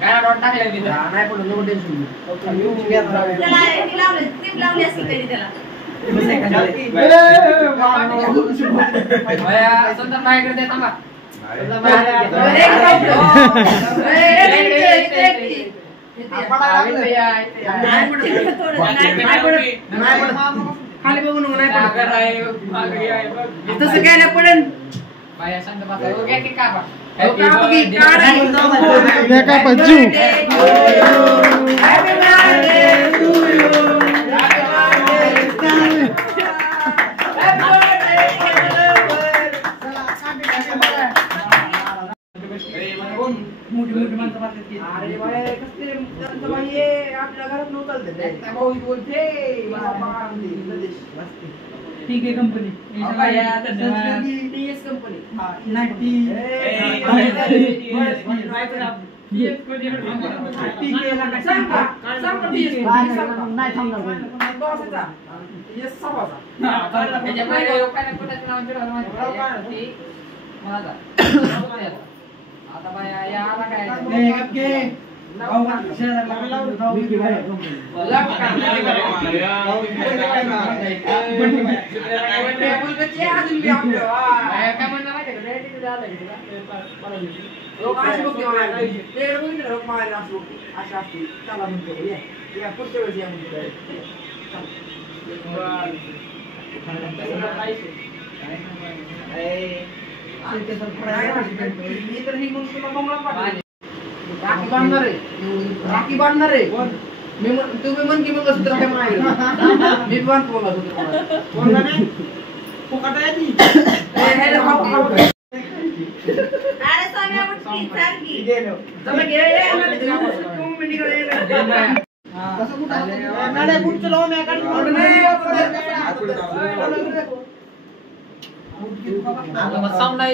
काय डॉट टाकलाय मी नाही पडून नो टेन्शन त्याला टीम लावली असती तरी त्याला भया संदर्भ माझ्याकडे दे थांबा खाली बघू नको नाही तसं काय नाही पडेल भया संदर्भ घ्या की का अरे बाय कसले आपल्या घरात नव्हतं ठीक आहे कंपनी टीएस कंपनी आता बाया याला काय राखी बांधणार रे तुम्ही म्हण की मग सूत्र काय माहिती मी बांधतो मला सूत्र कोणता नाही फुकट आहे ती अरे सोन्या उठकी सारखी गेलो तुम्ही घे तुम्ही निघाले कसं कुठं नाडे कुठ चलो मी काढून नाही आता सामना